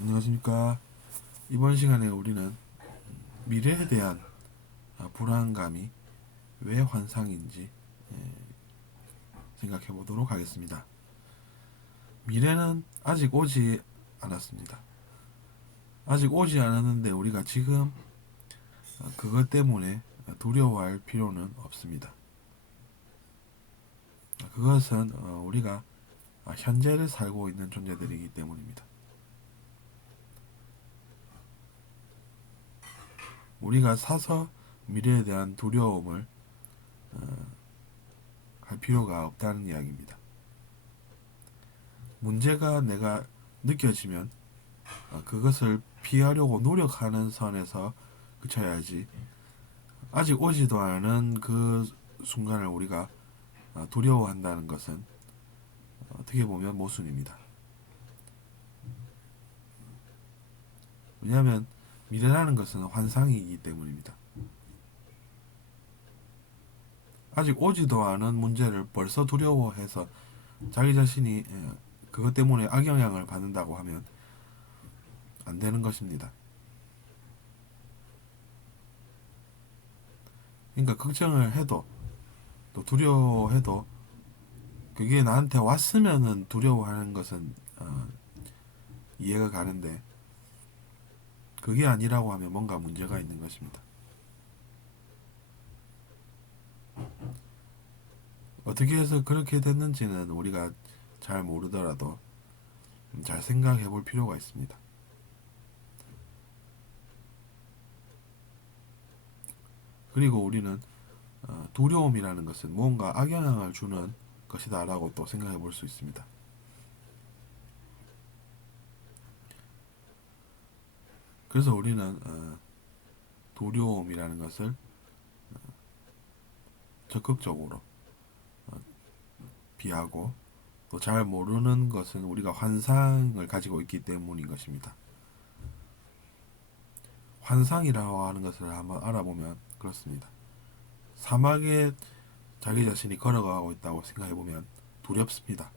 안녕하십니까. 이번 시간에 우리는 미래에 대한 불안감이 왜 환상인지 생각해 보도록 하겠습니다. 미래는 아직 오지 않았습니다. 아직 오지 않았는데 우리가 지금 그것 때문에 두려워할 필요는 없습니다. 그것은 우리가 현재를 살고 있는 존재들이기 때문입니다. 우리가 사서 미래에 대한 두려움을 할 필요가 없다는 이야기입니다. 문제가 내가 느껴지면 그것을 피하려고 노력하는 선에서 그쳐야지, 아직 오지도 않은 그 순간을 우리가 두려워한다는 것은 어떻게 보면 모순입니다. 왜냐하면 미래라는 것은 환상이기 때문입니다. 아직 오지도 않은 문제를 벌써 두려워해서 자기 자신이 그것 때문에 악영향을 받는다고 하면 안 되는 것입니다. 그러니까 걱정을 해도 또 두려워해도 그게 나한테 왔으면은 두려워하는 것은 이해가 가는데, 그게 아니라고 하면 뭔가 문제가 있는 것입니다. 어떻게 해서 그렇게 됐는지는 우리가 잘 모르더라도 잘 생각해 볼 필요가 있습니다. 그리고 우리는 두려움이라는 것은 무언가 악영향을 주는 것이다 라고 또 생각해 볼 수 있습니다. 그래서 우리는 두려움이라는 것을 적극적으로 비하고, 또 잘 모르는 것은 우리가 환상을 가지고 있기 때문인 것입니다. 환상이라고 하는 것을 한번 알아보면 그렇습니다. 사막에 자기 자신이 걸어가고 있다고 생각해보면 두렵습니다.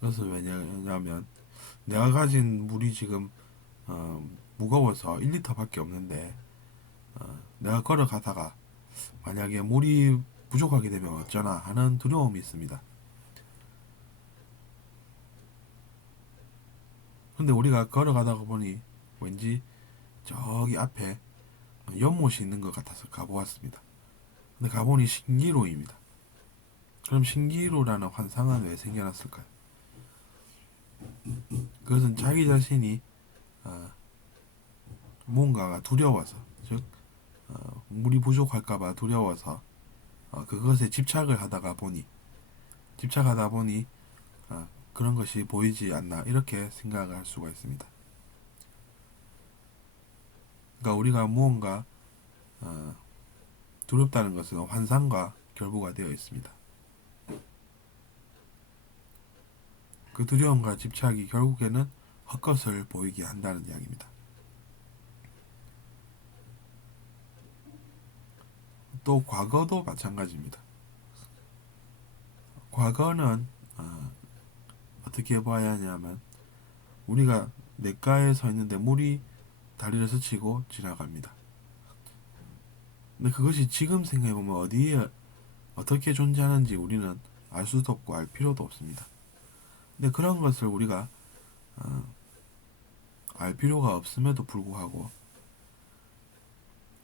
그것은 왜냐하면 내가 가진 물이 지금 무거워서 1리터밖에 없는데, 내가 걸어가다가 만약에 물이 부족하게 되면 어쩌나 하는 두려움이 있습니다. 근데 우리가 걸어가다가 보니 왠지 저기 앞에 연못이 있는 것 같아서 가보았습니다. 근데 가보니 신기루입니다. 그럼 신기루라는 환상은 왜 생겨났을까요? 그것은 자기 자신이 뭔가가 두려워서, 즉 물이 부족할까봐 두려워서 그것에 집착하다 보니 그런 것이 보이지 않나, 이렇게 생각할 수가 있습니다. 그러니까 우리가 무언가 두렵다는 것은 환상과 결부가 되어 있습니다. 그 두려움과 집착이 결국에는 헛것을 보이게 한다는 이야기입니다. 또 과거도 마찬가지입니다. 과거는 어떻게 봐야 하냐면, 우리가 냇가에 서 있는데 물이 다리를 스치고 지나갑니다. 근데 그것이 지금 생각해보면 어디에 어떻게 존재하는지 우리는 알 수도 없고 알 필요도 없습니다. 근데 그런 것을 우리가 알 필요가 없음에도 불구하고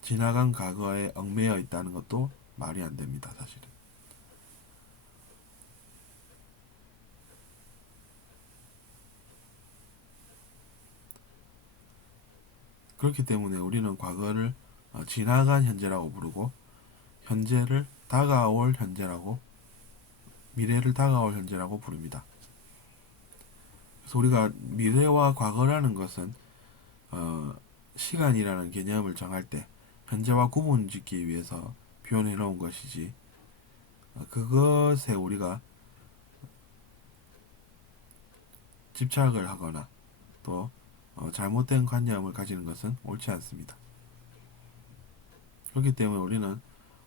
지나간 과거에 얽매여 있다는 것도 말이 안 됩니다, 사실은. 그렇기 때문에 우리는 과거를 지나간 현재라고 부르고, 현재를 다가올 현재라고, 미래를 다가올 현재라고 부릅니다. 그래서 우리가 미래와 과거라는 것은 시간이라는 개념을 정할 때 현재와 구분짓기 위해서 표현해 놓은 것이지, 그것에 우리가 집착을 하거나 또 잘못된 관념을 가지는 것은 옳지 않습니다. 그렇기 때문에 우리는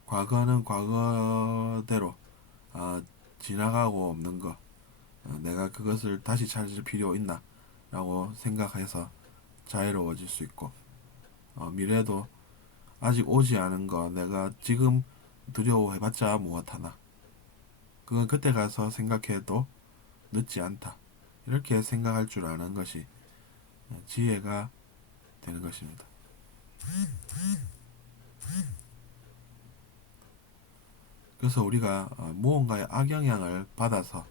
과거는 과거대로 지나가고 없는 것, 내가 그것을 다시 찾을 필요 있나 라고 생각해서 자유로워질 수 있고, 미래도 아직 오지 않은 거 내가 지금 두려워해봤자 무엇하나, 그건 그때 가서 생각해도 늦지 않다, 이렇게 생각할 줄 아는 것이 지혜가 되는 것입니다. 그래서 우리가 무언가의 악영향을 받아서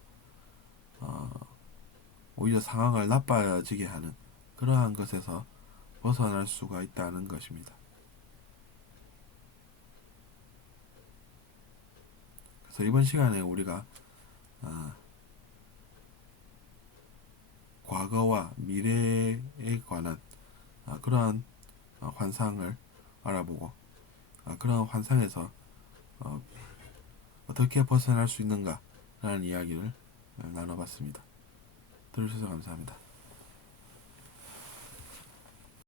오히려 상황을 나빠지게 하는 그러한 것에서 벗어날 수가 있다는 것입니다. 그래서 이번 시간에 우리가 과거와 미래에 관한 그러한 환상을 알아보고, 그러한 환상에서 어떻게 벗어날 수 있는가 라는 이야기를 나눠봤습니다. 들어주셔서 감사합니다.